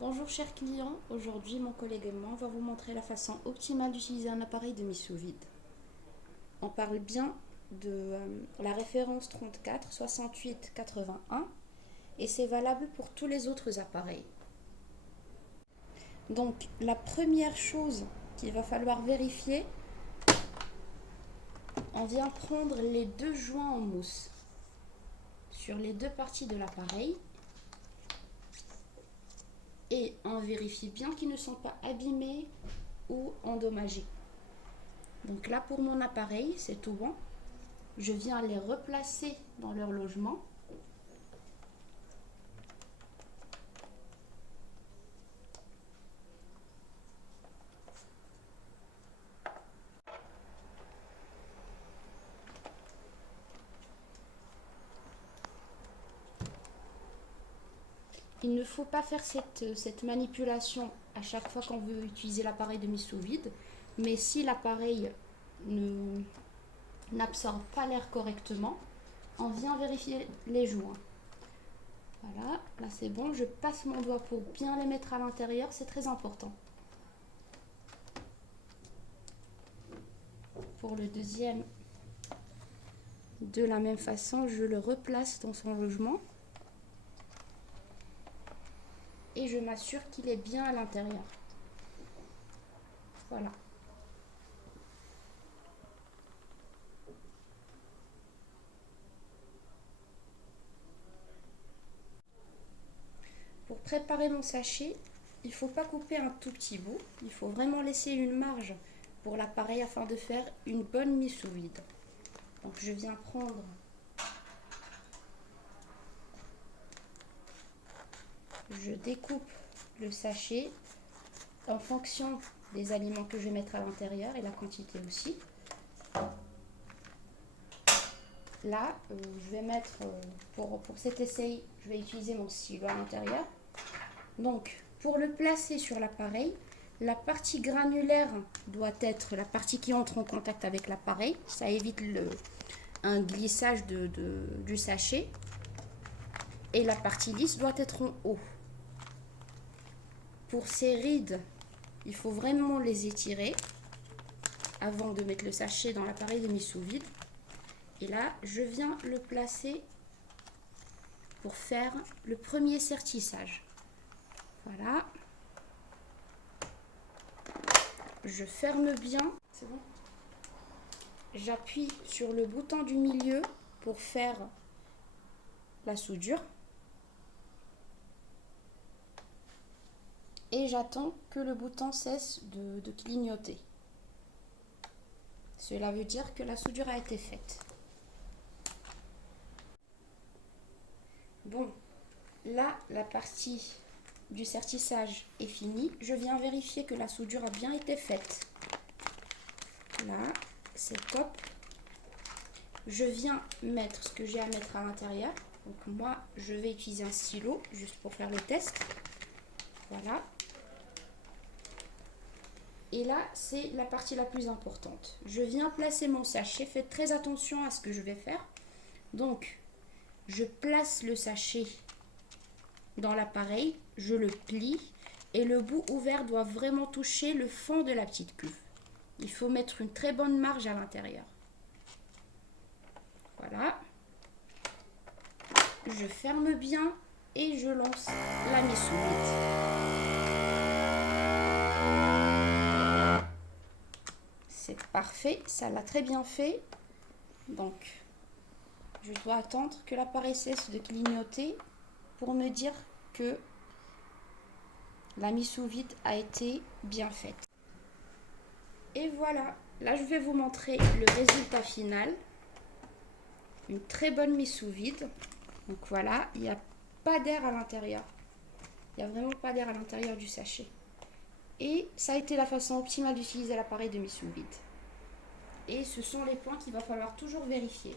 Bonjour chers clients, aujourd'hui mon collègue et moi on va vous montrer la façon optimale d'utiliser un appareil de mise sous vide. On parle bien de la référence 34 68 81 et c'est valable pour tous les autres appareils. Donc la première chose qu'il va falloir vérifier, on vient prendre les deux joints en mousse sur les deux parties de l'appareil. Et on vérifie bien qu'ils ne sont pas abîmés ou endommagés. Donc là pour mon appareil, c'est tout bon. Je viens les replacer dans leur logement. Il ne faut pas faire cette manipulation à chaque fois qu'on veut utiliser l'appareil de mise sous vide. Mais si l'appareil n'absorbe pas l'air correctement, on vient vérifier les joints. Voilà, là c'est bon. Je passe mon doigt pour bien les mettre à l'intérieur, c'est très important. Pour le deuxième, de la même façon, je le replace dans son logement. Et je m'assure qu'il est bien à l'intérieur. Voilà. Pour préparer mon sachet, il ne faut pas couper un tout petit bout. Il faut vraiment laisser une marge pour l'appareil afin de faire une bonne mise sous vide. Donc je viens prendre je découpe le sachet en fonction des aliments que je vais mettre à l'intérieur et la quantité aussi. Là, je vais mettre, pour cet essai, je vais utiliser mon stylo à l'intérieur. Donc, pour le placer sur l'appareil, la partie granulaire doit être la partie qui entre en contact avec l'appareil. Ça évite un glissage du sachet. Et la partie lisse doit être en haut. Pour ces rides, il faut vraiment les étirer avant de mettre le sachet dans l'appareil de mise sous vide. Et là, je viens le placer pour faire le premier sertissage. Voilà. Je ferme bien. C'est bon. J'appuie sur le bouton du milieu pour faire la soudure. Et j'attends que le bouton cesse de clignoter. Cela veut dire que la soudure a été faite. Bon, là, la partie du sertissage est finie. Je viens vérifier que la soudure a bien été faite. Là, c'est top. Je viens mettre ce que j'ai à mettre à l'intérieur. Donc moi, je vais utiliser un stylo juste pour faire le test. Voilà. Et là, c'est la partie la plus importante. Je viens placer mon sachet. Faites très attention à ce que je vais faire. Donc, je place le sachet dans l'appareil. Je le plie. Et le bout ouvert doit vraiment toucher le fond de la petite cuve. Il faut mettre une très bonne marge à l'intérieur. Voilà. Je ferme bien et je lance la mise sous vide. C'est parfait, ça l'a très bien fait. Donc, je dois attendre que l'appareil cesse de clignoter pour me dire que la mise sous vide a été bien faite. Et voilà, là je vais vous montrer le résultat final. Une très bonne mise sous vide. Donc voilà, il n'y a pas d'air à l'intérieur. Il n'y a vraiment pas d'air à l'intérieur du sachet. Et ça a été la façon optimale d'utiliser l'appareil de mise sous vide. Et ce sont les points qu'il va falloir toujours vérifier.